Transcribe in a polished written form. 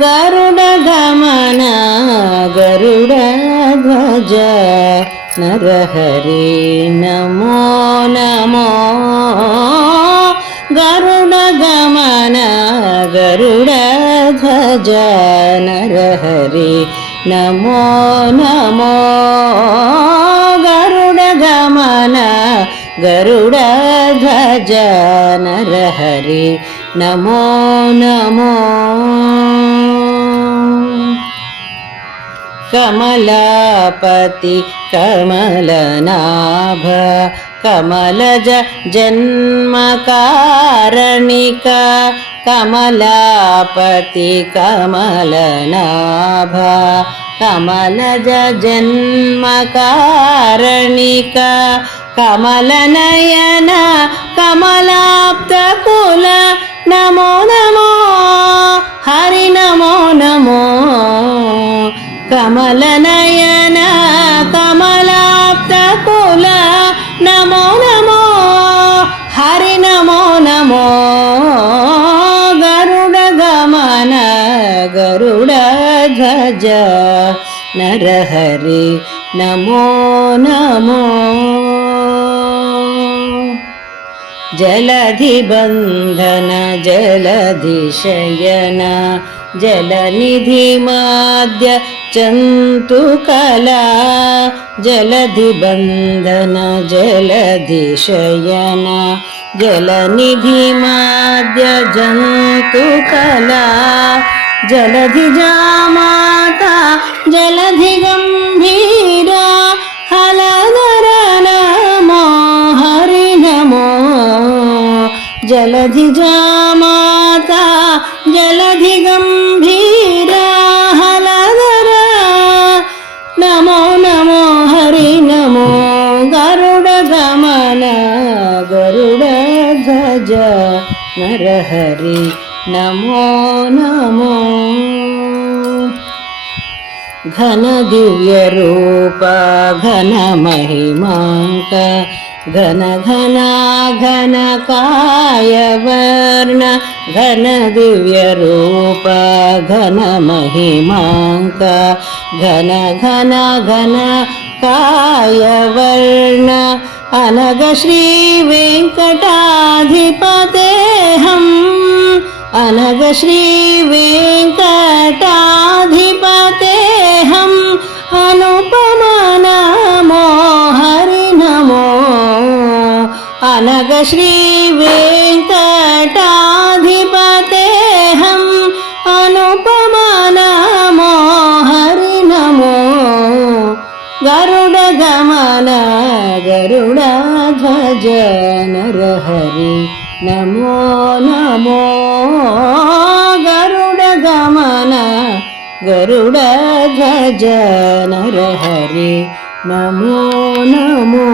गरुडगमन गरुडध्वज नरहरि नमो नमो गरुडगमन गरुडध्वज नरहरि नमो नमो गरुडगमन गरुडध्वज नरहरि नमो नमो कमलापति कमलनाभ कमलज जन्मकारणिक कमलापति कमलनाभ कमलज जन्मकारणिक कमलनयन कमलाप्तकुल नमो नमो हरि नमो नमो कमलनयन कमलाप्तकुल नमो नमो हरि नमो नमो गरुडगमन गरुडध्वज नरहरि नमो नमो जलधिबन्धन जलधिशयन जलनिधिमाद्य चन्तुकला जलधिबन्धन जलधिशयन जलनिधिमाद्य जन्तुकला जलधिजामाता जलधिगम्भीरा हलधर नमो हरि नमो जलधिजामाता जलधिगम्भीरा हलधर नमो नमो हरि नमो गरुडगमन गरुडध्वज नरहरि नमो नमो घन दिव्य रूप घन महिमांक घन घना घन काय वर्ण घन दिव्य रूप घन महिमांक घन घना घन काय वर्ण अनग श्री वेंकटाधिपतेहम् अनग श्री वेंकटाधिपतेहम् अनुपम नमो हरि नमो अनग श्री वेंकटाधिपतेहम् अनुपम नमो हरि नमो गरुडगमन गरुडध्वज नरहरि नमो नमो गरुडगमन गरुडध्वज नरहरि नमो नमो।